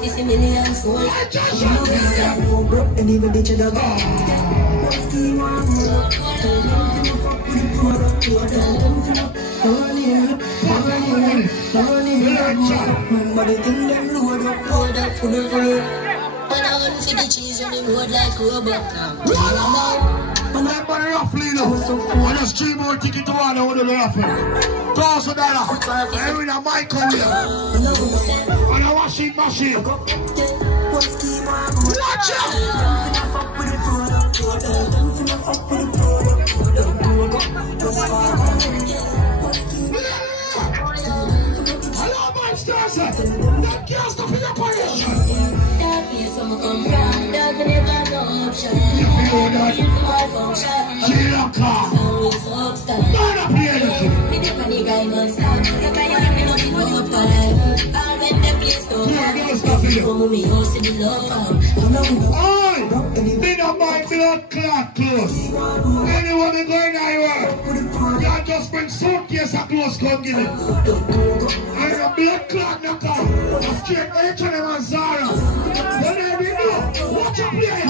want to see millions sold. And even bitch the bar. But the thing them load up full. When I run for the cheese on the road like robot. I'm roughly now. I just 3 more tickets to one over the raffle. $1,000. I'm in a Michael here. And a washing machine. Watch out! Hello, monsters! That can't stop in your pocket! That place where I come from, that me never no option. Me the funny guy non-stop. The guy you me no give up time. All when the place don't come me house in the love. Oi! Me no mind blood clot clothes. Anyone who going anywhere, you just bring suitcase of clothes come give me. And a blood clot no come. A straight H&M and Zara. You know, watch a player.